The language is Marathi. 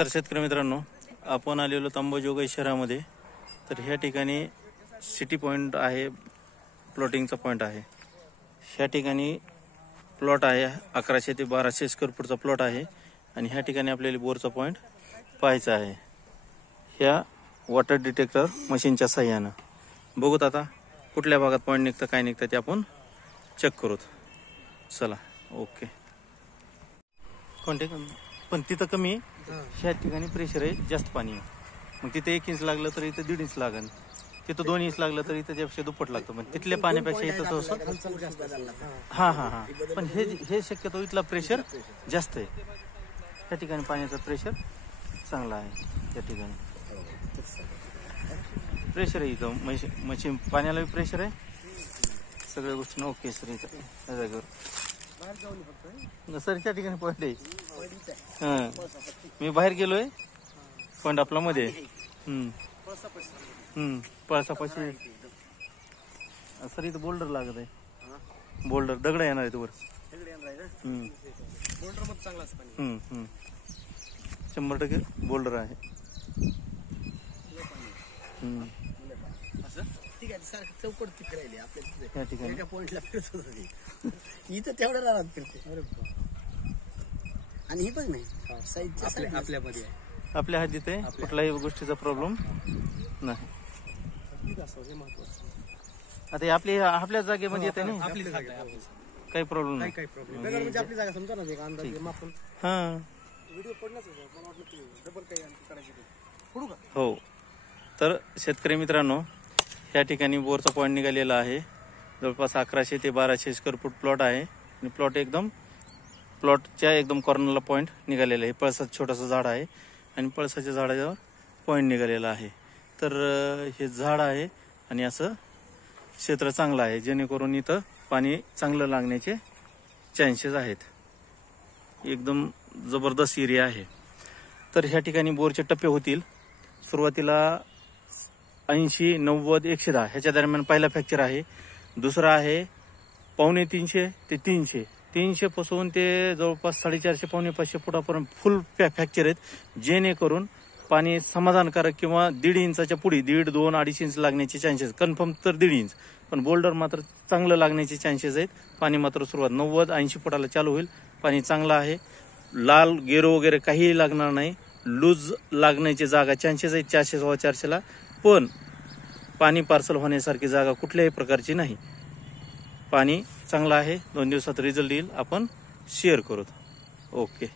नमस्कार शेतकरी मित्रांनो, आपण आलेलो अंबाजोगाई शहरामध्ये. तर ह्या ठिकाणी सिटी पॉइंट आहे, प्लॉटिंगचा पॉइंट आहे. ह्या ठिकाणी प्लॉट आहे 1100 ते 1200 स्क्वेअर फूटचा प्लॉट आहे आणि ह्या ठिकाणी आपल्याला बोरचा पॉइंट पाहायचा आहे. ह्या वॉटर डिटेक्टर मशीनच्या सहाय्यानं बघूत आता कुठल्या भागात पॉइंट निघतं, काय निघतं ते आपण चेक करूत. चला, ओके. कोणते पण तिथं कमी, ह्या ठिकाणी प्रेशर आहे, जास्त पाणी आहे. मग तिथे 1 इंच लागलं तर इथं 1.5 इंच लागेल, तिथं 2 इंच लागलं तर इथं त्यापेक्षा दुप्पट लागतं. पण तिथल्या पाण्यापेक्षा इथं थोडंसं हां पण हे शक्यतो इथला प्रेशर जास्त आहे. त्या ठिकाणी पाण्याचं प्रेशर चांगला आहे. त्या ठिकाणी प्रेशर आहे इथं, मशीन पाण्याला प्रेशर आहे, सगळ्या गोष्टी ओके सर. इथं त्या जागेवर सर त्या ठिकाणी पॉइंट आहे. हां, मी बाहेर गेलोय, पॉइंट आपला मध्ये पळसापाशी सर. इथं बोल्डर लागत आहे, बोल्डर दगड येणार आहे वर. 100% बोल्डर आहे. चौकट फिरायली आपल्या त्या ठिकाणी पॉइंटला फिरत होती इथं तेवढ्या रानात फिरते. आणि ही पण नाही आपल्यामध्ये आपल्या हद्दीत आहे, कुठल्याही गोष्टीचा प्रॉब्लेम नाही. आता हे आपल्या जागेमध्ये येते ना, काही प्रॉब्लेम नाही. म्हणजे आपली जागा समजा ना, एक अंदाज मापून. हां, व्हिडिओ पडण्याच मला वाटलं की डबल काही करायची पुढू का. हो. तर शेतकरी मित्रांनो, या ठिकाणी बोरचा पॉइंट निघालेला आहे. जवळपास 1100 ते 1200 स्क्वेअर फूट प्लॉट आहे आणि प्लॉटच्या एकदम कॉर्नरला पॉइंट निघालेला आहे. पळसाचं छोटंसं झाड आहे आणि पळसाच्या झाडावर पॉइंट निघालेला आहे. तर हे झाड आहे आणि असं क्षेत्र चांगलं आहे, जेणेकरून इथं पाणी चांगलं लागण्याचे चान्सेस आहेत. एकदम जबरदस्त एरिया आहे. तर ह्या ठिकाणी बोरचे टप्पे होतील. सुरुवातीला 80, 90, 110 ह्याच्या दरम्यान पहिला फ्रॅक्चर आहे. दुसरा आहे 350 ते 300. 300 पासून ते जवळपास 450 पावणे 500 फुटापर्यंत फुल फ्रॅक्चर आहेत, जेणेकरून पाणी समाधानकारक किंवा 1.5 इंचाच्या पुढे 1.5, 2, 2.5 इंच लागण्याचे चान्सेस. कन्फर्म तर 1.5 इंच, पण बोल्डर मात्र चांगलं लागण्याचे चान्सेस आहेत. पाणी मात्र सुरुवात 90-80 फुटाला चालू होईल. पाणी चांगलं आहे, लाल गेरो वगैरे काहीही लागणार नाही. लूज लागण्याची जागा चान्सेस आहेत 400-450ला, पण पाणी पार्सल होण्यासारखी जागा कुठल्याही प्रकारची नाही. पाणी चांगलं आहे. 2 दिवसात रिझल्ट येईल, आपण शेअर करू. ओके.